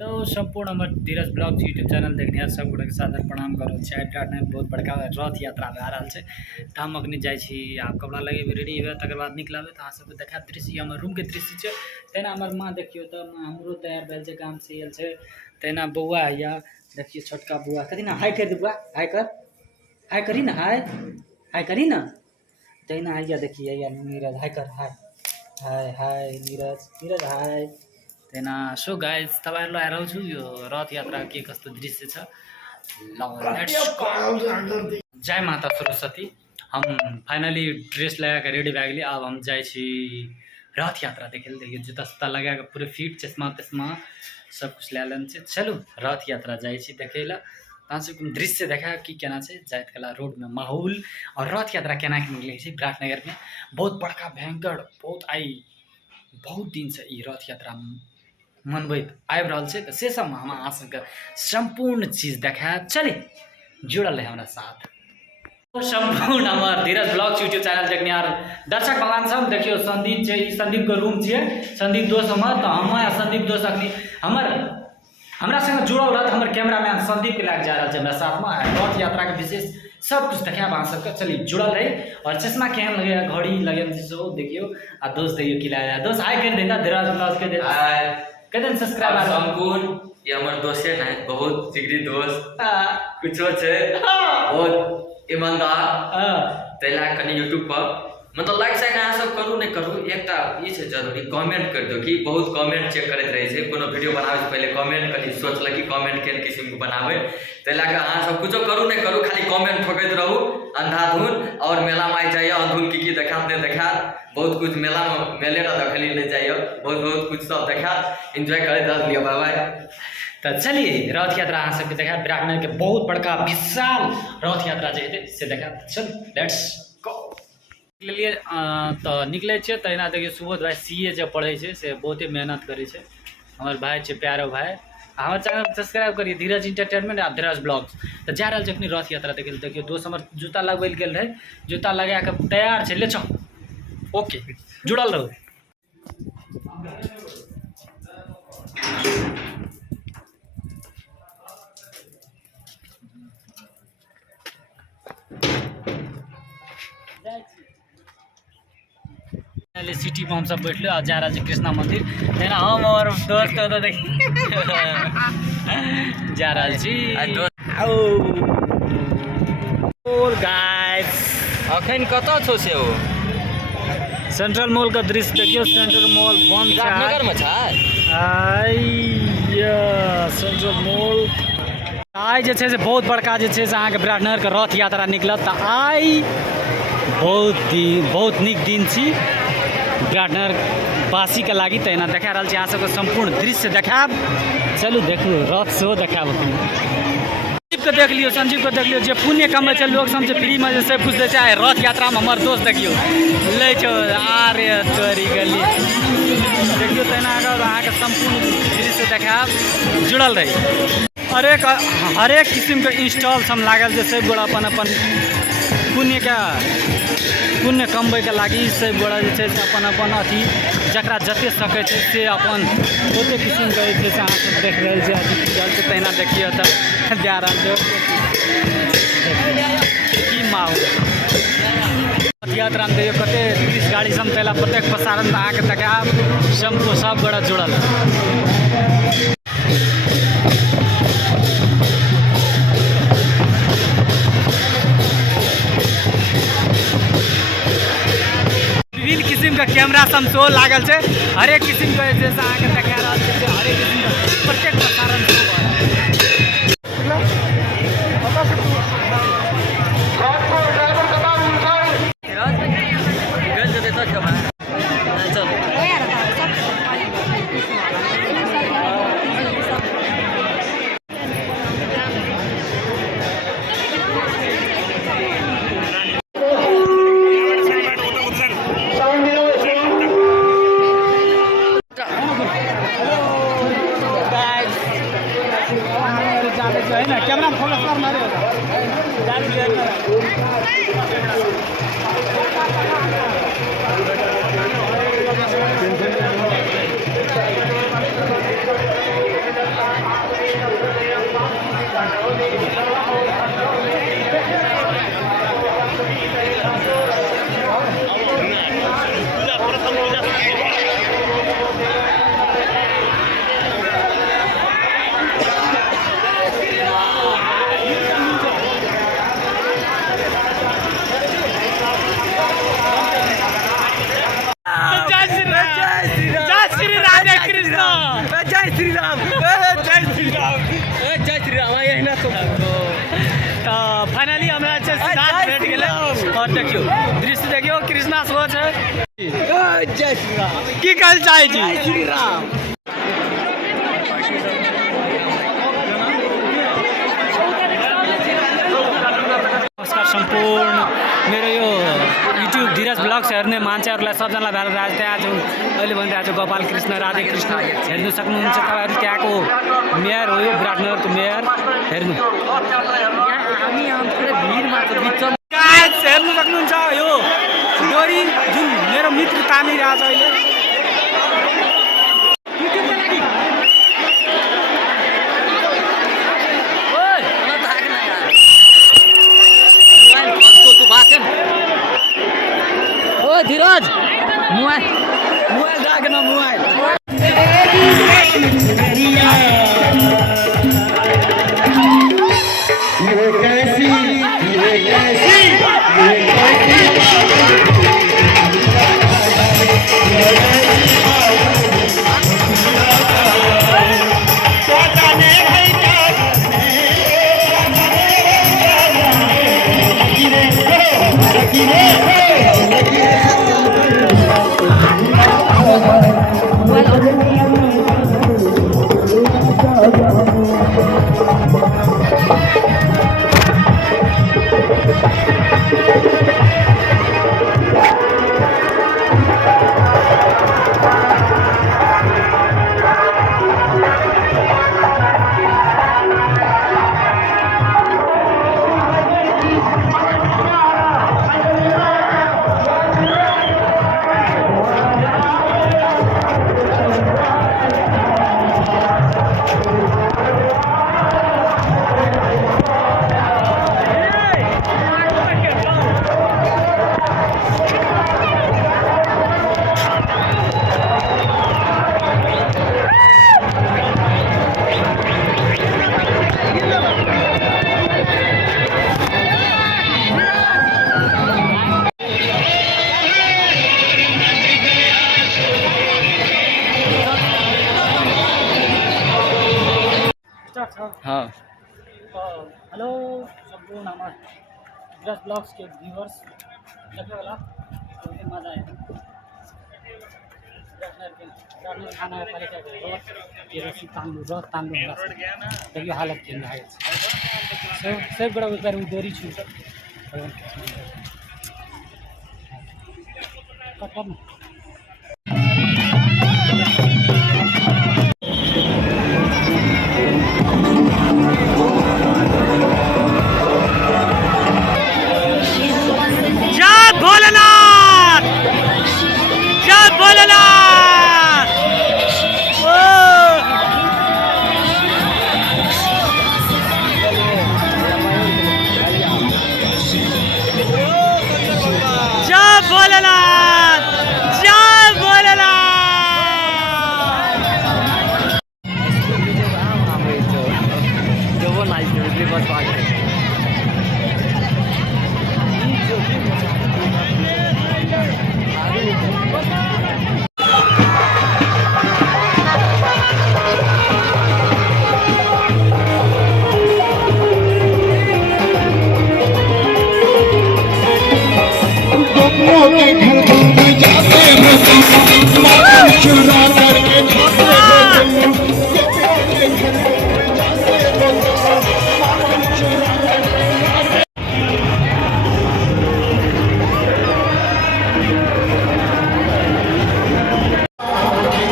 तो संपूर्ण हमर धीरज ब्लॉग्स यूट्यूब चैनल देखने सब गोटे के सादर प्रणाम कर बहुत बड़का रथ यात्रा आ रहा है। तो हम अखनी जाए आप कपड़ा लगे रेडी हुए तक बाद निकलबे तो सब देखा दृश्य हमर रूम के दृश्य है। तेना हमार माँ देखियो तो हमरो तैयार भेल छै काम से आयल छै। तेना बउआ है देखिए छोटका बउआ कथी ना हाय कर दे बुआ हाय करी ना हाय करी ना तेना है देखिए नीरज हाय कर हाय हाय हाय नीरज हाय तेना सो गाइज तपाईहरुलाई हराउँछु यो रथ यात्रा के कस्तो दृश्य छ। जय माता सरस्वती। हम फाइनली ड्रेस लगा के रेडी भए गेली। अब हम जाए छी रथ यात्रा देखे देखिए जूता सूता लगा के पूरे फिट चश्मा तश्मा सब कुछ ले लेन छै। चलू रथ यात्रा जाए छी देखे ला तहाँ से दृश्य देखा कि केना छै जाइत कला रोड में माहौल और रथ यात्रा केना के निकले छै विराटनगर में बहुत बड़का भयंकर बहुत दिन से ई रथ यात्रा मनबैत आबि रहल छै। तो से सब हम अहाँ सबके संपूर्ण चीज देखा चली जुड़ल है हमारा साथ। संपूर्ण हमार धीरज ब्लॉग्स यूट्यूब चैनल देखने यार दर्शक भगवान सब देखियो संदीप छै ई संदीप के रूम छै। संदीप दोस्त हमर तो हम संदीप दोस्त अखनी हमरा संग जुड़ल रहत हमर कैमरामैन संदीप के लाग जा रहल छै हमरा साथ में रथ यात्रा के विशेष सब कुछ देखाब अहाँ सबके। चली जुड़ल है और चश्मा केहन लगे घड़ी लगे देखियो आ दोस्त देखियो कि लाया दोस्त हाय कर देता धीरज ब्लॉग्स के दे कदन सब्सक्राइब संपूर्ण ये हमर दोस्ते है बहुत जिगरी दोस्त कुछो छे बहुत ईमानदार तैला कनी यूट्यूब पर मतलब लाइक साइक अहाँ सब करू नहीं करू एकटा ई छे जरूरी कमेंट कर दो कि बहुत कमेंट चेक करत रहे छे कोनो वीडियो बनावे से पहले कमेंट कनी सोचल कि कमेंट केन किस्म के बनावे तैला के अहाँ सब कुछो करू नहीं करू खाली कमेंट ठोकैत रहू अंधाधुन और मेला में जाइए अंधुन की देखात नहीं देखात बहुत कुछ मेला में मेले टा देखली नहीं जाइए बहुत कुछ सब देखात एंजॉय करे दस लिया बाय बाय। तो चलिए रथ यात्रा अहाँ सबके देखा विराटनगर के बहुत बड़का विशाल रथ यात्रा जे हेतै से देखा चल लेट्स गो लिए तो निकले छे। तहिना देखिए सुबोध भाई सीए जे पढ़े छे से बहुते मेहनत करे छे हमर भाई छे प्यारो भाई हमारे चैनल सब्सक्राइब करिए धीरज इंटरटेनमेंट आ धीरज ब्लॉग्स। तो जा रहा है रथ यात्रा देखे देखिए दोस्त हमार जूता लगवैल गेल रहे जूता लगा के तैयार छे ले चल ओके जुड़ल रहो। सिटी में हम सब बैठल और जा रहा है कृष्णा मंदिर तेना हम और दोस्त तो देखिए जा रहा गाइस अखन कत छो से ओ सेंट्रल मॉल का दृश्य देखियो सेंट्रल मॉल बंद छै विराटनगर में छै सेंट्रल मॉल आई जे छै से बहुत बड़का जे छै से अहाँ के विराटनगर के रथ यात्रा निकलत। तो आई बहुत निक दिन छी विराटनगर वासी के लागी तहिना देखा रहल छी अहाँ सबके संपूर्ण दृश्य देखाब। चलू देखू रथ सेहो देखाब संदीप के देख लियो संजीव के देख लियो जे पुण्य कमाई छै लोग सब फ्री में जे सब कुछ दे छै रथ यात्रा में हमर दोस्त देखियो ले छो आरे तोरी गली देखियो तहिना अहाँ के संपूर्ण दृश्य देखाब जुड़ल रही। हरेक किस्म के इंस्टॉल सब लागल जे सब गोड़ा अपन पुण्य कमबै के लागी सब गोड़ा जे छै से अपन अथी जकरा जते सकै छै से अपन ओते किस्म के जे छै से अहाँ सब देख रहल छै अथी से तहिना देखियो तऽ जा रहल छै की माहौल रथ यात्रा में देखियो कते 30 गाड़ी सब तैला प्रत्येक प्रसारण अहाँ के देखाब सब गोड़ा जुड़ल किस्म का कैमरा सब शो लागल छै हरेक किस्म के जैसे अहाँ के देखा रहल छै हरेक किस्म का प्रत्येक प्रसारण है ना कैमरा फोकस कर मारे जय श्री राम यही ना तो फाइनली हमरा छै सिद्धार्थ भेट गेलै और देखियो दृश्य देखियो कृष्णा शो छै जय श्री राम की कहल चाहै छी श्री राम नमस्कार सम्पूर्ण मेरो यो युट्युब धीरज ब्लग्स हेर्ने मान्छेहरूलाई सबजनालाई भेला राज त्यहाँ छु अहिले भनिरहेको छु गोपाल कृष्ण राधे कृष्ण हेर्नु सक्नुहुन्छ तपाईँहरू त्यहाँको मेयर हो यो विराटनगरको मेयर हेर्नु हामी पुरै भिडमा छ बिचमा गाइस हेर्नु सक्नुहुन्छ यो डोरी जुन मेरो मित्र तानिरहेछ अहिले ओ धीरज मोबाइल राख्न मोबाइल हाँ हेलो सम्पूर्ण हमार धीरज ब्लग्स के व्यूअर्स देखे वाला बहुत मजा आया खाना पालिका ये रसी तांगू देखियो हालत के है सब बड़ा उधर उधरी छु कटम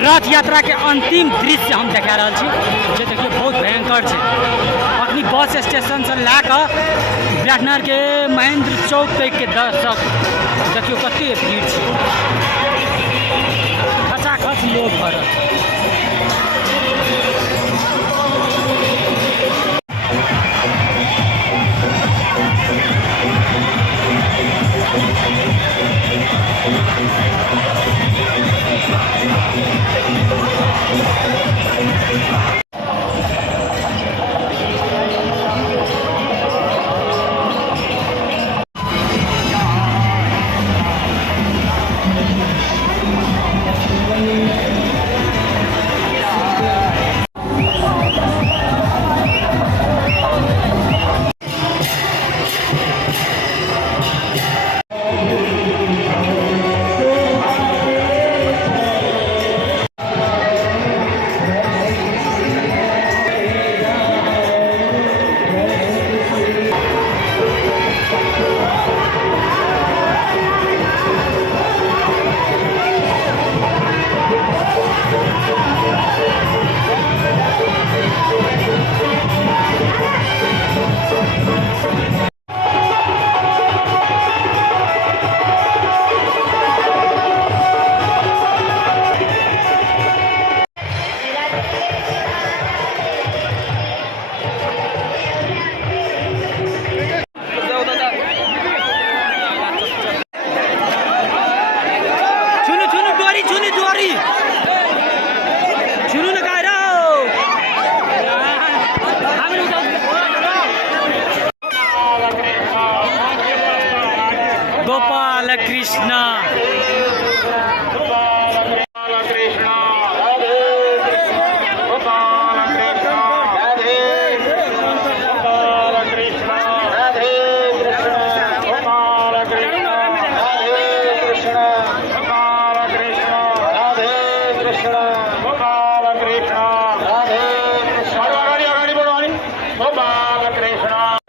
रथ यात्रा के अंतिम दृश्य हम देखा रहा छी जे देखिए बहुत भयंकर है अखनी बस स्टेशन से लैके विराटनगर के महेंद्र चौक तक के दर्शक देखियो कते भीड़ है खचाखच लोग भरल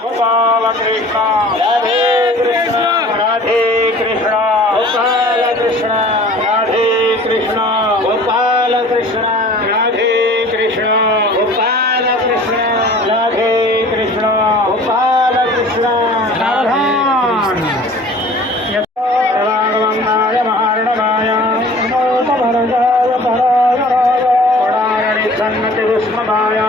गोपाल कृष्ण सन्नति विष्णुमाया